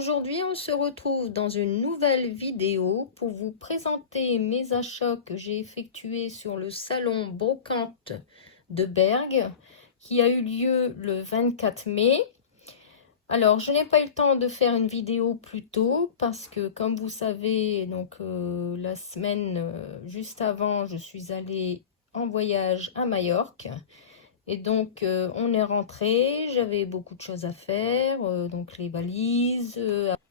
Aujourd'hui, on se retrouve dans une nouvelle vidéo pour vous présenter mes achats que j'ai effectués sur le salon Brocante de Bergue qui a eu lieu le 24 mai. Alors, je n'ai pas eu le temps de faire une vidéo plus tôt parce que, comme vous savez, la semaine juste avant, je suis allée en voyage à Majorque. Et donc, on est rentré, j'avais beaucoup de choses à faire, donc les valises.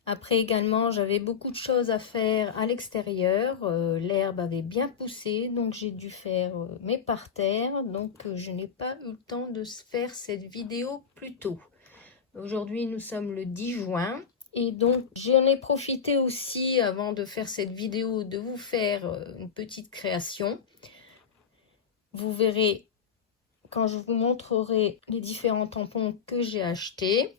Après également, j'avais beaucoup de choses à faire à l'extérieur. L'herbe avait bien poussé, donc j'ai dû faire mes parterres. Donc, je n'ai pas eu le temps de faire cette vidéo plus tôt. Aujourd'hui, nous sommes le 10 juin. Et donc, j'en ai profité aussi, avant de faire cette vidéo, de vous faire une petite création. Vous verrez quand je vous montrerai les différents tampons que j'ai achetés.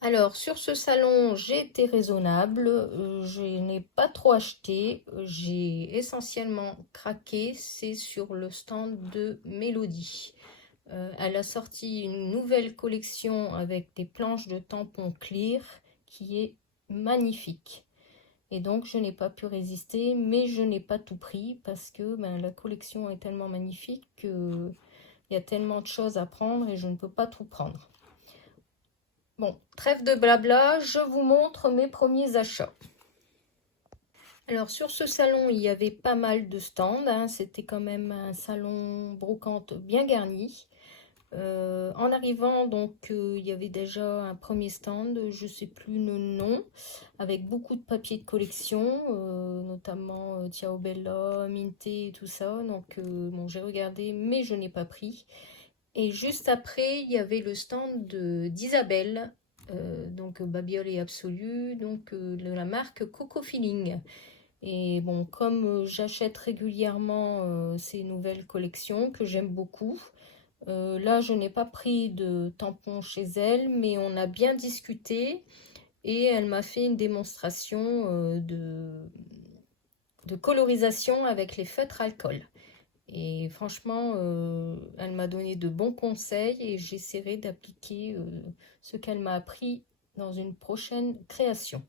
Alors, sur ce salon, j'ai été raisonnable. Je n'ai pas trop acheté. J'ai essentiellement craqué. C'est sur le stand de Mélodie. Elle a sorti une nouvelle collection avec des planches de tampons clear qui est magnifique. Et donc, je n'ai pas pu résister, mais je n'ai pas tout pris parce que la collection est tellement magnifique que il y a tellement de choses à prendre et je ne peux pas tout prendre. Bon, trêve de blabla, je vous montre mes premiers achats. Alors sur ce salon, il y avait pas mal de stands. C'était quand même un salon brocante bien garni. En arrivant, il y avait déjà un premier stand, je ne sais plus le nom, avec beaucoup de papiers de collection, notamment Ciao Bella, Minté et tout ça. Donc bon, j'ai regardé, mais je n'ai pas pris. Et juste après, il y avait le stand d'Isabelle, donc Babiole et Absolu, donc de la marque Coco Feeling. Et bon, comme j'achète régulièrement ces nouvelles collections que j'aime beaucoup, là je n'ai pas pris de tampon chez elle, mais on a bien discuté et elle m'a fait une démonstration de colorisation avec les feutres alcool. Et franchement, elle m'a donné de bons conseils et j'essaierai d'appliquer ce qu'elle m'a appris dans une prochaine création.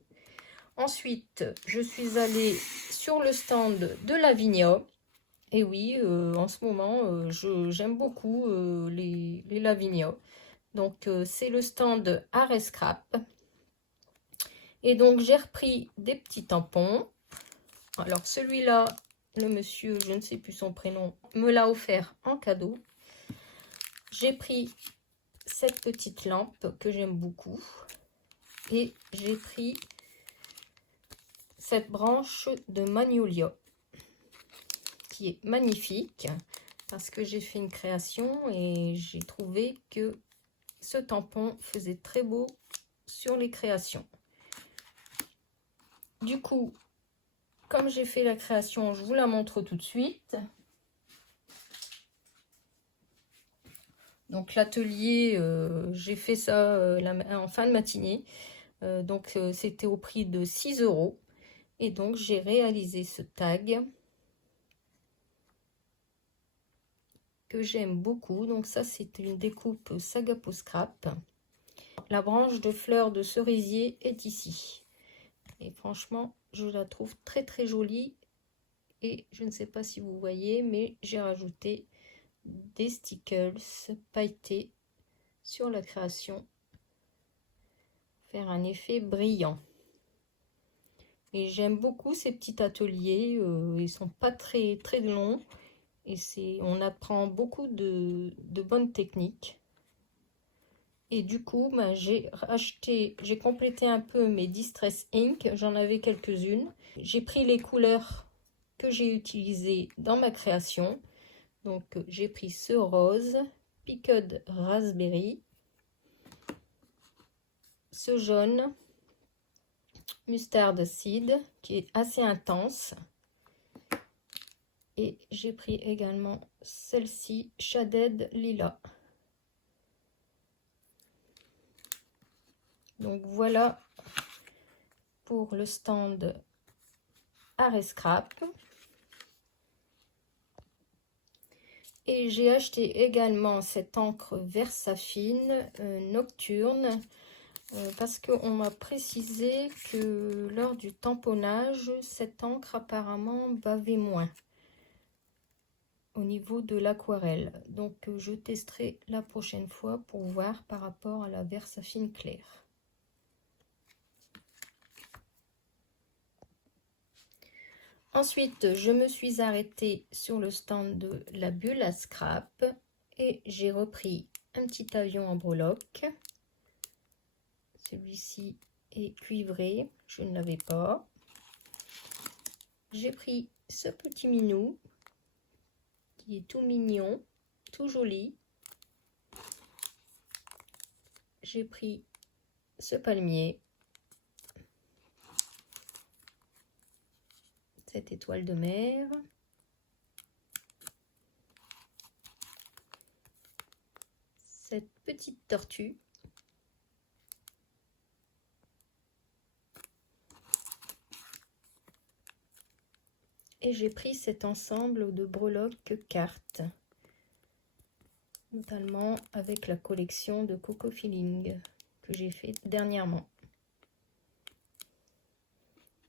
Ensuite, je suis allée sur le stand de Lavinia. Et oui, en ce moment, j'aime beaucoup les Lavinia. Donc, c'est le stand Art et Scrap. Et donc, j'ai repris des petits tampons. Alors, celui-là, le monsieur, je ne sais plus son prénom, me l'a offert en cadeau. J'ai pris cette petite lampe que j'aime beaucoup. Et j'ai pris cette branche de magnolia qui est magnifique parce que j'ai fait une création et j'ai trouvé que ce tampon faisait très beau sur les créations. Du coup, comme j'ai fait la création, je vous la montre tout de suite. Donc l'atelier, j'ai fait ça en fin de matinée. C'était au prix de 6 €. Et donc j'ai réalisé ce tag que j'aime beaucoup. Donc ça, c'est une découpe Sagapo Scrap. La branche de fleurs de cerisier est ici. Et franchement, je la trouve très très jolie. Et je ne sais pas si vous voyez, mais j'ai rajouté des stickers pailletés sur la création, faire un effet brillant. Et j'aime beaucoup ces petits ateliers, ils sont pas très très longs et on apprend beaucoup de bonnes techniques. Et du coup, j'ai complété un peu mes Distress Ink, j'en avais quelques-unes. J'ai pris les couleurs que j'ai utilisées dans ma création. Donc j'ai pris ce rose, Picked Raspberry, ce jaune, Mustard Seed, qui est assez intense. Et j'ai pris également celle-ci, Shaded Lila. Donc voilà pour le stand Art et Scrap. Et j'ai acheté également cette encre Versafine Nocturne. parce qu'on m'a précisé que lors du tamponnage, cette encre apparemment bavait moins au niveau de l'aquarelle. Donc je testerai la prochaine fois pour voir par rapport à la Versafine claire. Ensuite, je me suis arrêtée sur le stand de la bulle à scrap et j'ai repris un petit avion en breloque. Celui-ci est cuivré, je ne l'avais pas. J'ai pris ce petit minou qui est tout mignon, tout joli. J'ai pris ce palmier, cette étoile de mer, cette petite tortue, et j'ai pris cet ensemble de breloques cartes, notamment avec la collection de Coco Feeling que j'ai fait dernièrement.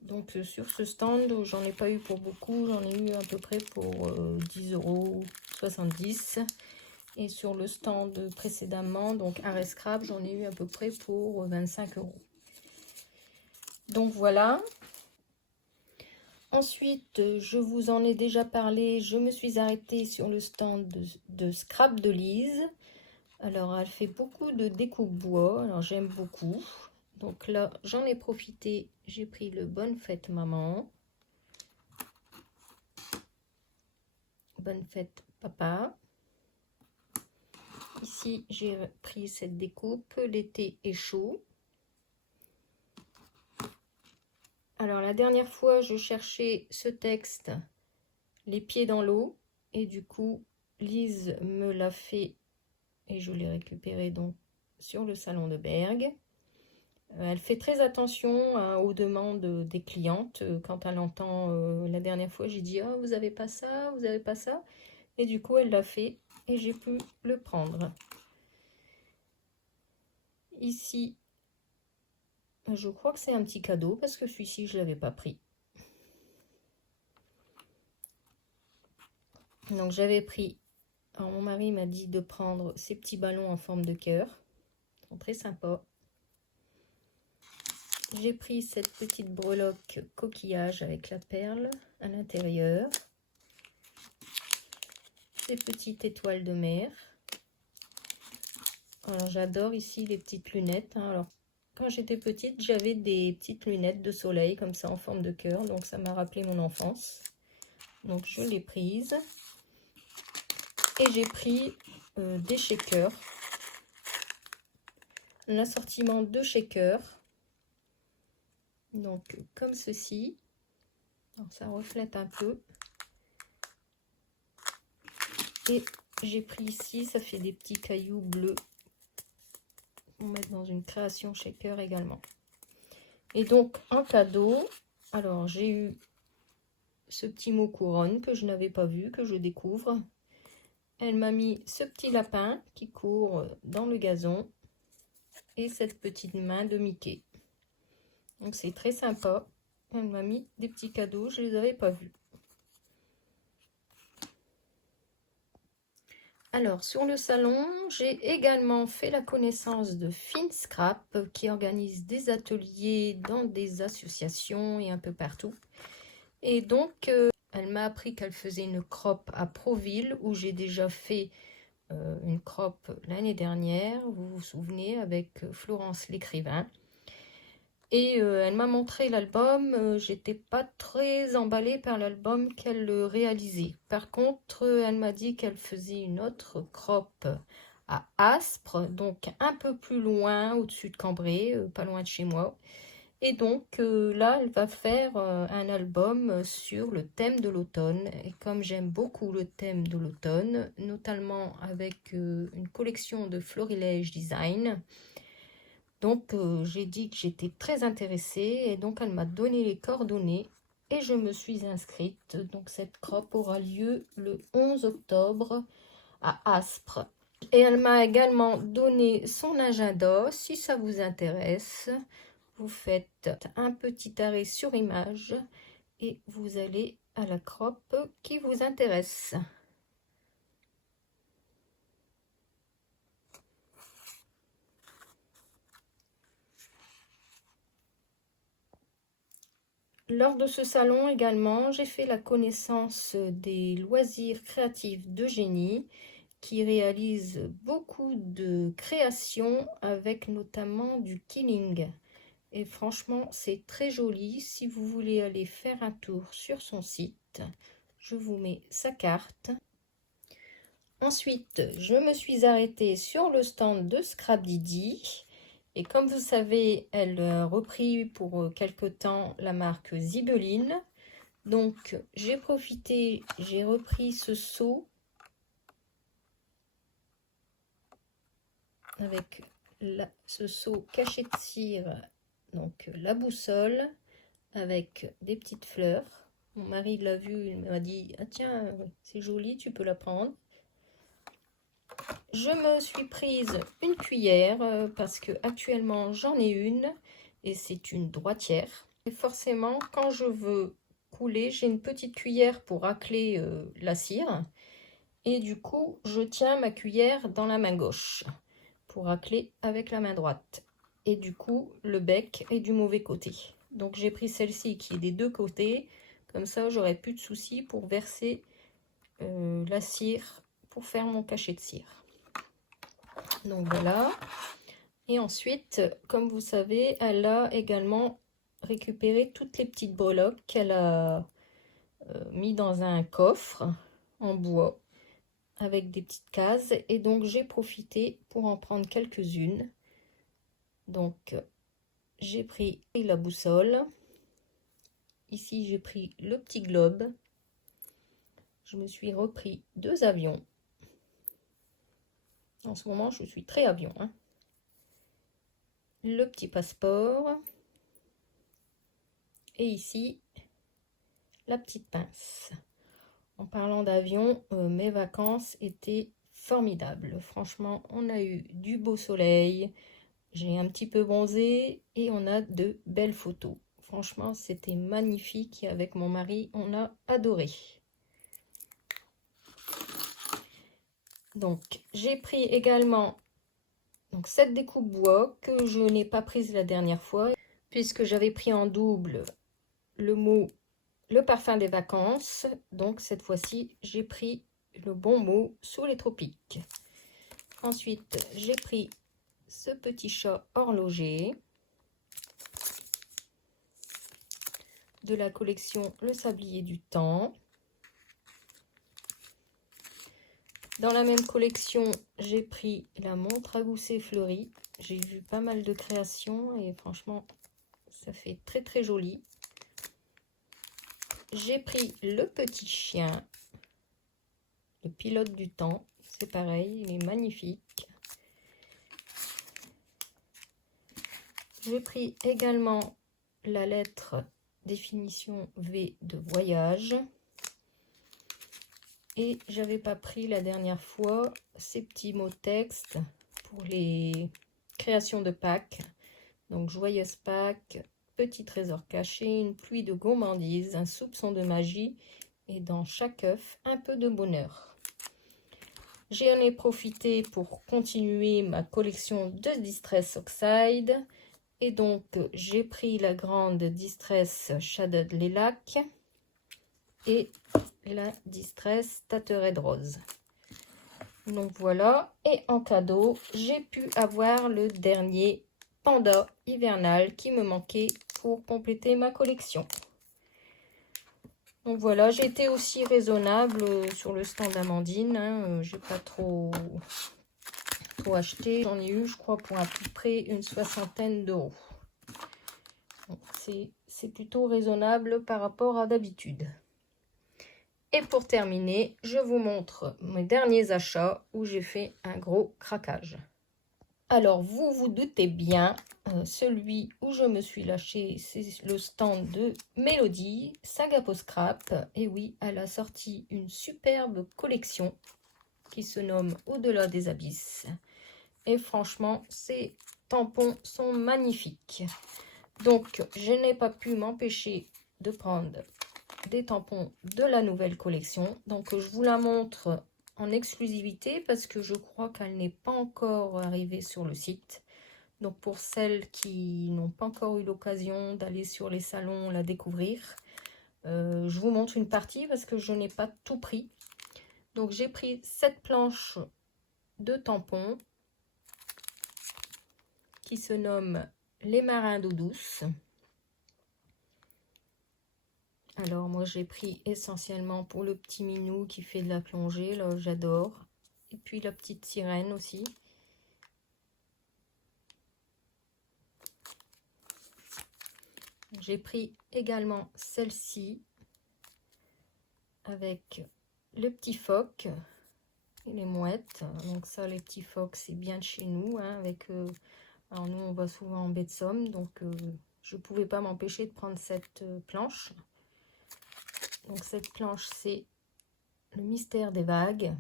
Donc sur ce stand, j'en ai pas eu pour beaucoup, j'en ai eu à peu près pour 10,70 €. Et sur le stand précédemment, donc Arrêt Scrap, j'en ai eu à peu près pour 25 €. Donc voilà. Ensuite, je vous en ai déjà parlé, je me suis arrêtée sur le stand de Scrap de Lise. Alors elle fait beaucoup de découpe bois, alors j'aime beaucoup. Donc là, j'en ai profité, j'ai pris le Bonne Fête Maman. Bonne Fête Papa. Ici, j'ai pris cette découpe, l'été est chaud. Alors la dernière fois, je cherchais ce texte, les pieds dans l'eau, et du coup, Lise me l'a fait et je l'ai récupéré donc sur le salon de Berg. Elle fait très attention aux demandes des clientes. Quand elle entend, la dernière fois, j'ai dit « Ah, vous n'avez pas ça, vous n'avez pas ça ?» Et du coup, elle l'a fait et j'ai pu le prendre. Ici, je crois que c'est un petit cadeau parce que celui-ci, je ne l'avais pas pris. Donc, j'avais pris... Alors, mon mari m'a dit de prendre ces petits ballons en forme de cœur. Ils sont très sympas. J'ai pris cette petite breloque coquillage avec la perle à l'intérieur. Ces petites étoiles de mer. Alors j'adore ici les petites lunettes. Alors quand j'étais petite, j'avais des petites lunettes de soleil comme ça en forme de cœur. Donc ça m'a rappelé mon enfance. Donc je l'ai prise. Et j'ai pris des shakers. Un assortiment de shakers. Donc comme ceci. Alors, ça reflète un peu. Et j'ai pris ici, ça fait des petits cailloux bleus. On va mettre dans une création shaker également. Et donc en cadeau, alors j'ai eu ce petit mot couronne que je n'avais pas vu, que je découvre. Elle m'a mis ce petit lapin qui court dans le gazon et cette petite main de Mickey. Donc c'est très sympa. Elle m'a mis des petits cadeaux, je ne les avais pas vus. Alors sur le salon, j'ai également fait la connaissance de Finscrap qui organise des ateliers dans des associations et un peu partout. Et donc elle m'a appris qu'elle faisait une crop à Proville où j'ai déjà fait une crop l'année dernière, vous vous souvenez, avec Florence l'écrivain. Et elle m'a montré l'album, j'étais pas très emballée par l'album qu'elle réalisait. Par contre, elle m'a dit qu'elle faisait une autre crop à Aspres, donc un peu plus loin, au-dessus de Cambrai, pas loin de chez moi. Et donc là, elle va faire un album sur le thème de l'automne. Et comme j'aime beaucoup le thème de l'automne, notamment avec une collection de Florilège Design, donc j'ai dit que j'étais très intéressée et donc elle m'a donné les coordonnées et je me suis inscrite. Donc cette crop aura lieu le 11 octobre à Aspres. Et elle m'a également donné son agenda. Si ça vous intéresse, vous faites un petit arrêt sur image et vous allez à la crop qui vous intéresse. Lors de ce salon également, j'ai fait la connaissance des loisirs créatifs d'Eugénie qui réalise beaucoup de créations avec notamment du quilling. Et franchement, c'est très joli. Si vous voulez aller faire un tour sur son site, je vous mets sa carte. Ensuite, je me suis arrêtée sur le stand de Scrap Didi. Et comme vous savez, elle a repris pour quelque temps la marque Zibeline. Donc, j'ai profité, j'ai repris ce seau avec ce seau caché de cire, donc la boussole avec des petites fleurs. Mon mari l'a vu, il m'a dit ah tiens, c'est joli, tu peux la prendre. Je me suis prise une cuillère parce que actuellement j'en ai une et c'est une droitière. Et forcément, quand je veux couler, j'ai une petite cuillère pour racler la cire. Et du coup, je tiens ma cuillère dans la main gauche pour racler avec la main droite. Et du coup, le bec est du mauvais côté. Donc j'ai pris celle-ci qui est des deux côtés. Comme ça, j'aurai plus de soucis pour verser la cire pour faire mon cachet de cire. Donc voilà. Et ensuite, comme vous savez, elle a également récupéré toutes les petites breloques qu'elle a mis dans un coffre en bois avec des petites cases. Et donc, j'ai profité pour en prendre quelques-unes. Donc, j'ai pris la boussole. Ici, j'ai pris le petit globe. Je me suis repris 2 avions. En ce moment, je suis très avion, hein. Le petit passeport. Et ici, la petite pince. En parlant d'avion, mes vacances étaient formidables. Franchement, on a eu du beau soleil. J'ai un petit peu bronzé et on a de belles photos. Franchement, c'était magnifique et avec mon mari, on a adoré. Donc, j'ai pris également cette découpe bois que je n'ai pas prise la dernière fois puisque j'avais pris en double le parfum des vacances. Donc, cette fois-ci, j'ai pris le bon mot sous les tropiques. Ensuite, j'ai pris ce petit chat horloger de la collection Le Sablier du Temps. Dans la même collection, j'ai pris la montre à gousset fleurie. J'ai vu pas mal de créations et franchement, ça fait très très joli. J'ai pris le petit chien, le pilote du temps. C'est pareil, il est magnifique. J'ai pris également la lettre définition V de voyage. Et j'avais pas pris la dernière fois ces petits mots texte pour les créations de Pâques. Donc joyeuse Pâques, petit trésor caché, une pluie de gourmandise, un soupçon de magie et dans chaque œuf un peu de bonheur. J'en ai profité pour continuer ma collection de Distress Oxide. Et donc j'ai pris la grande Distress Shaded Lilac et la Distress Tattered Rose. Donc voilà, et en cadeau, j'ai pu avoir le dernier panda hivernal qui me manquait pour compléter ma collection. Donc voilà, j'ai été aussi raisonnable sur le stand d'Amandine, hein, j'ai pas trop acheté. J'en ai eu, je crois, pour à peu près une 60aine d'euros. C'est plutôt raisonnable par rapport à d'habitude. Et pour terminer, je vous montre mes derniers achats où j'ai fait un gros craquage. Alors, vous vous doutez bien, celui où je me suis lâchée, c'est le stand de Mélodie, Saga Post Scrap. Et oui, elle a sorti une superbe collection. qui se nomme Au-delà des abysses. Et franchement, ces tampons sont magnifiques. Donc, je n'ai pas pu m'empêcher de prendre des tampons de la nouvelle collection. Donc, je vous la montre en exclusivité parce que je crois qu'elle n'est pas encore arrivée sur le site. Donc, pour celles qui n'ont pas encore eu l'occasion d'aller sur les salons la découvrir, je vous montre une partie parce que je n'ai pas tout pris. Donc, j'ai pris cette planche de tampons qui se nomme Les Marins d'eau douce. Alors moi j'ai pris essentiellement pour le petit minou qui fait de la plongée, là j'adore. Et puis la petite sirène aussi. J'ai pris également celle-ci avec le petit phoque et les mouettes. Donc ça les petits phoques c'est bien de chez nous, hein, avec alors nous on va souvent en baie de Somme, donc je pouvais pas m'empêcher de prendre cette planche. Donc cette planche c'est le mystère des vagues.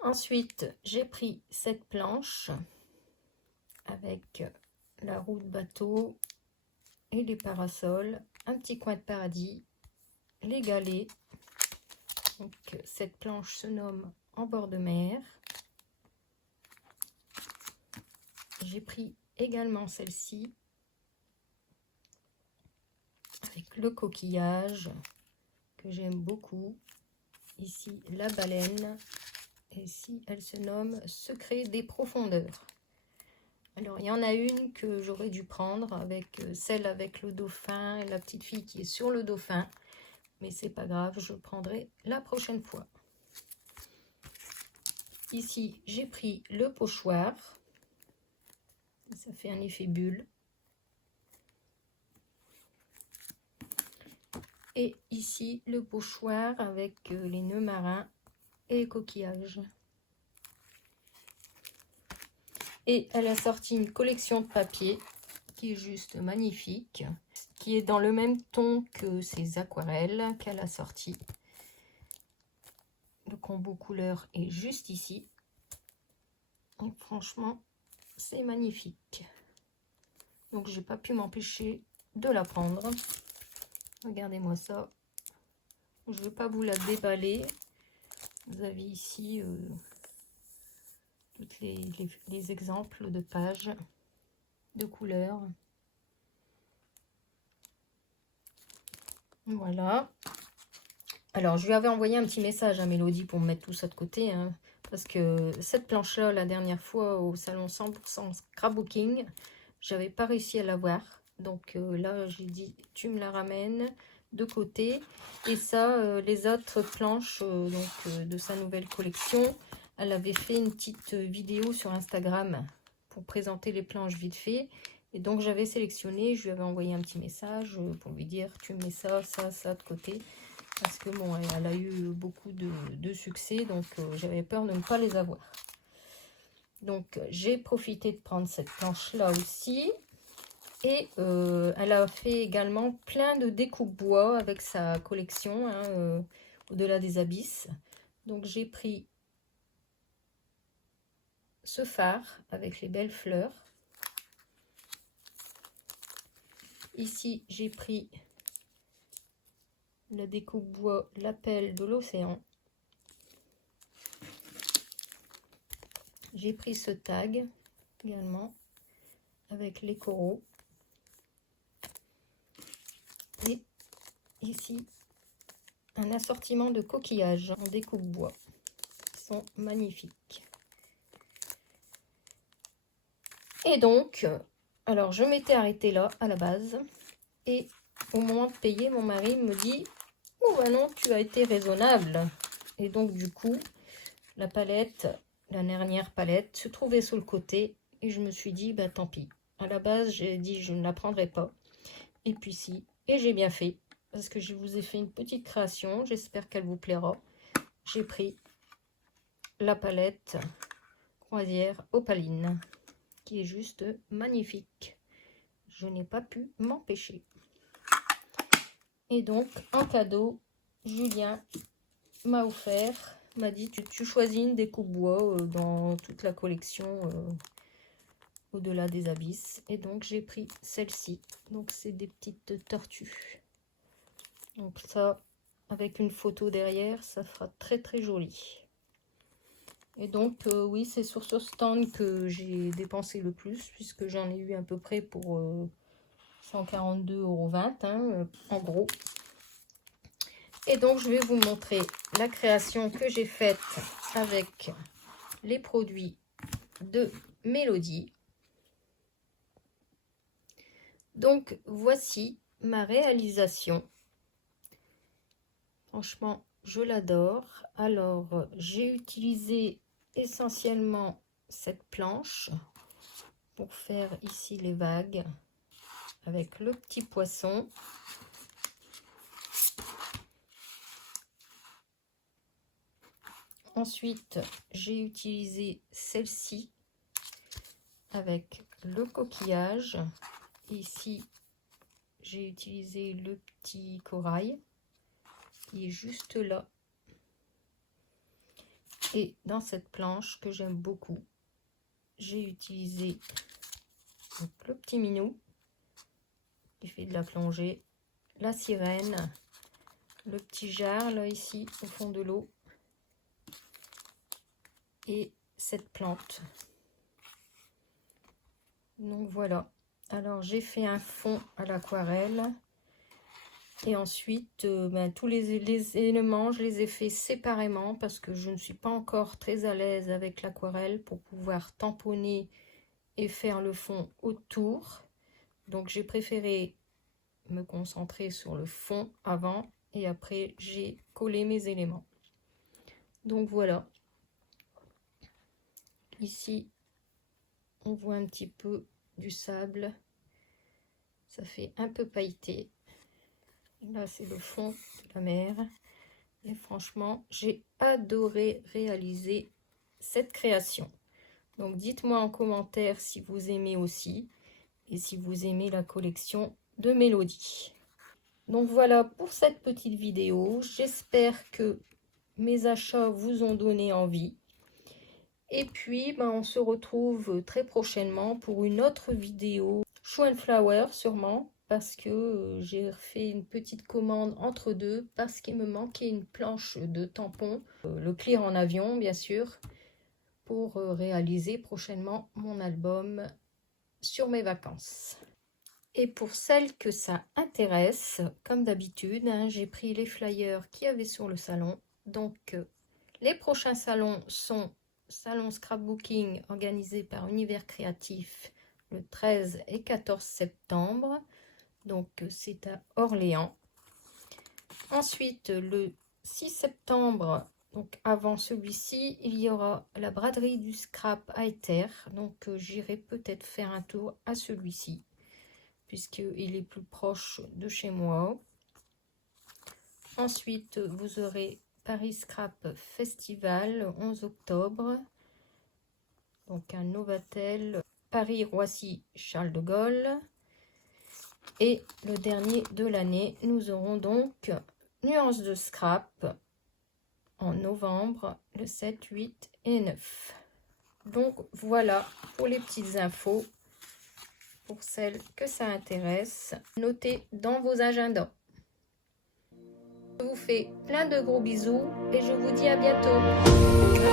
Ensuite, j'ai pris cette planche avec la roue de bateau et les parasols, un petit coin de paradis, les galets. Donc, cette planche se nomme En bord de mer. J'ai pris également celle-ci avec le coquillage que j'aime beaucoup. Ici, la baleine. Et ici, elle se nomme Secret des profondeurs. Alors, il y en a une que j'aurais dû prendre avec celle avec le dauphin et la petite fille qui est sur le dauphin. Mais c'est pas grave, je prendrai la prochaine fois. Ici, j'ai pris le pochoir. Ça fait un effet bulle. Et ici, le pochoir avec les nœuds marins et les coquillages. Et elle a sorti une collection de papier qui est juste magnifique, qui est dans le même ton que ces aquarelles qu'elle a sorti. Le combo couleur est juste ici. Et franchement, c'est magnifique. Donc, j'ai pas pu m'empêcher de la prendre. Regardez-moi ça. Je ne vais pas vous la déballer. Vous avez ici tous les exemples de pages, de couleurs. Voilà. Alors, je lui avais envoyé un petit message à Mélodie pour me mettre tout ça de côté, hein, parce que cette planche-là, la dernière fois au salon 100% Scrapbooking, j'avais pas réussi à l'avoir. Donc là, j'ai dit, tu me la ramènes de côté. Et ça, les autres planches de sa nouvelle collection, elle avait fait une petite vidéo sur Instagram pour présenter les planches vite fait. Et donc, j'avais sélectionné, je lui avais envoyé un petit message pour lui dire, tu me mets ça, ça, ça de côté. Parce que bon, elle a eu beaucoup de succès, donc j'avais peur de ne pas les avoir. Donc, j'ai profité de prendre cette planche-là aussi. Et elle a fait également plein de découpes bois avec sa collection, hein, Au-delà des abysses. Donc, j'ai pris ce phare avec les belles fleurs. Ici, j'ai pris la découpe bois L'appel de l'océan. J'ai pris ce tag également avec les coraux. Et ici, un assortiment de coquillages en découpe bois. Ils sont magnifiques. Et donc, alors je m'étais arrêtée là à la base. Et au moment de payer, mon mari me dit « Oh bah non, tu as été raisonnable !» Et donc du coup, la palette, la dernière palette, se trouvait sur le côté. Et je me suis dit, bah tant pis. À la base, j'ai dit je ne la prendrai pas. Et puis si, et j'ai bien fait. Parce que je vous ai fait une petite création. J'espère qu'elle vous plaira. J'ai pris la palette Croisière Opaline, qui est juste magnifique. je n'ai pas pu m'empêcher. Et donc, en cadeau, Julien m'a offert, m'a dit, tu choisis une des coupes bois dans toute la collection Au-delà des abysses. Et donc, j'ai pris celle-ci. Donc, c'est des petites tortues. Donc ça, avec une photo derrière, ça fera très très joli. Et donc, oui, c'est sur ce stand que j'ai dépensé le plus, puisque j'en ai eu à peu près pour 142,20 € hein, en gros. Et donc, je vais vous montrer la création que j'ai faite avec les produits de Mélodie. Donc, voici ma réalisation. Franchement, je l'adore. Alors, j'ai utilisé essentiellement cette planche pour faire ici les vagues avec le petit poisson. Ensuite, j'ai utilisé celle-ci avec le coquillage. Ici, j'ai utilisé le petit corail qui est juste là. Et dans cette planche que j'aime beaucoup, j'ai utilisé donc, le petit minou qui fait de la plongée, la sirène, le petit jar là ici au fond de l'eau et cette plante. Donc voilà. Alors j'ai fait un fond à l'aquarelle et ensuite tous les éléments je les ai fait séparément parce que je ne suis pas encore très à l'aise avec l'aquarelle pour pouvoir tamponner et faire le fond autour. Donc j'ai préféré me concentrer sur le fond avant et après j'ai collé mes éléments. Donc voilà. Ici on voit un petit peu du sable, ça fait un peu pailleté. Là c'est le fond de la mer et franchement j'ai adoré réaliser cette création. Donc dites-moi en commentaire si vous aimez aussi et si vous aimez la collection de Mélodie. Donc voilà pour cette petite vidéo, j'espère que mes achats vous ont donné envie. Et puis, on se retrouve très prochainement pour une autre vidéo Show and Flower sûrement, parce que j'ai fait une petite commande entre deux, parce qu'il me manquait une planche de tampon, le clear en avion bien sûr, pour réaliser prochainement mon album sur mes vacances. Et pour celles que ça intéresse, comme d'habitude, j'ai pris les flyers qu'il y avait sur le salon. Donc, les prochains salons sont Salon Scrapbooking organisé par Univers Créatif le 13 et 14 septembre. Donc, c'est à Orléans. Ensuite, le 6 septembre, donc avant celui-ci, il y aura la braderie du scrap à Ether. Donc, j'irai peut-être faire un tour à celui-ci, puisqu'il est plus proche de chez moi. Ensuite, vous aurez Paris Scrap Festival, le 11 octobre. Donc, un Novatel, Paris-Roissy, Charles de Gaulle. Et le dernier de l'année, nous aurons donc Nuances de Scrap en novembre, le 7, 8 et 9. Donc, voilà pour les petites infos. Pour celles que ça intéresse, notez dans vos agendas. Je vous fais plein de gros bisous et je vous dis à bientôt.